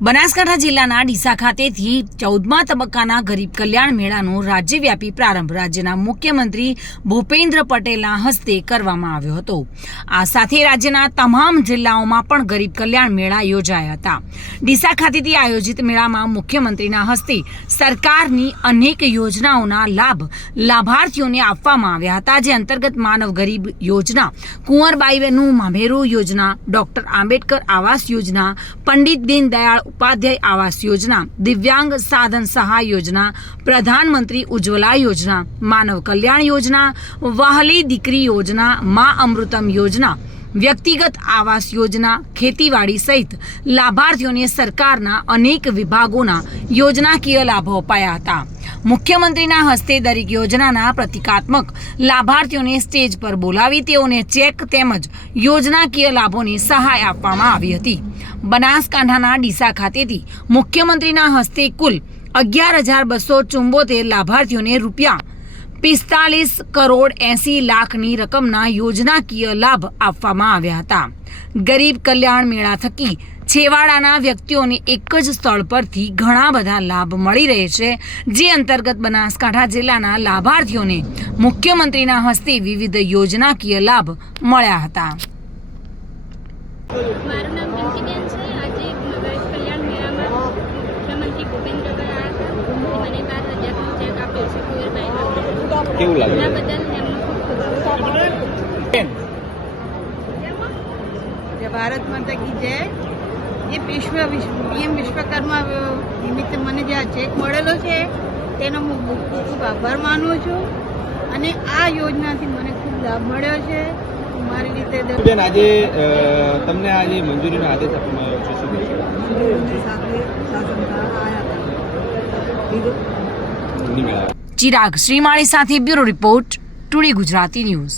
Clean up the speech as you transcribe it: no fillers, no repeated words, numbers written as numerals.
બનાસકાંઠા જિલ્લાના ડીસા ખાતેથી 14મા તબક્કાના ગરીબ કલ્યાણ મેળાનો રાજ્યવ્યાપી પ્રારંભ રાજ્યના મુખ્યમંત્રી ભૂપેન્દ્ર પટેલના હસ્તે કરવામાં આવ્યો હતો। આ સાથે રાજ્યના તમામ જિલ્લાઓમાં પણ ગરીબ કલ્યાણ મેળા યોજાયા હતા। ડીસા ખાતેથી આયોજિત મેળામાં મુખ્યમંત્રીના હસ્તે સરકારની અનેક યોજનાઓના લાભ લાભાર્થીઓને આપવામાં આવ્યા હતા, જે અંતર્ગત માનવ ગરીબ યોજના, કુંવરબાઈનું મામેરું યોજના, ડોક્ટર આંબેડકર આવાસ યોજના, પંડિત દીનદયાળ उपाध्याय आवास योजना, दिव्यांग साधन सहाय योजना, प्रधानमंत्री उज्ज्वला योजना, मानव कल्याण योजना, वहाली दीकरी योजना, मां अमृतम योजना, व्यक्तिगत आवास योजना, खेतीवाड़ी सहित लाभार्थियों सरकारना अनेक विभागों योजनाकीय लाभो अपाया हता। मुख्यमंत्रीना हस्ते दरेक योजनाना प्रतीकात्मक लाभार्थियों स्टेज पर बोलावी तेओने चेक तेमज योजनाकीय लाभोनी सहाय आपवामां आवी हती। बनासकांठाना ડીસા खातेथी मुख्यमंत्रीना हस्ते कुल 11,274 लाभार्थियों रूपिया 45 करोड़ 80 लाखनी रकमना योजनाकीय लाभ आपवामां आव्या हता। गरीब कल्याण मेळा थकी छेवाड़ाना व्यक्तिओने एक ज स्थळ परथी घणा बधा लाभ मळी रहे छे, जे अंतर्गत बनासकांठा जिल्लाना लाभार्थीओने मुख्यमंत्रीना हस्ते विविध योजनाकीय लाभ मळ्या हता। મારું નામ પિંકીબેન છે। આજે ગરીબ કલ્યાણ મેળામાં મુખ્યમંત્રી ભૂપેન્દ્રભાઈ આવ્યા હતા, મને 12,000નો ચેક આપ્યો છે કુંવરબાઈનો। કેવું લાગ્યું? એના બદલ એમનો ખૂબ ખૂબ આભાર। जय भारत माता की जय। ये पीएम विश्वकर्मा निमित्ते મને જે આ ચેક મળેલો છે તેનો હું ખૂબ ખૂબ આભાર માનું છું અને આ યોજનાથી મને ખૂબ લાભ મળ્યો છે। મારી રીતે બેન, આજે તમને આજે મંજૂરીનો આદેશ આપવામાં આવ્યો છે, શું કહેશો? ચિરાગ શ્રીમાળી સાથે bureau report, today Gujarati news.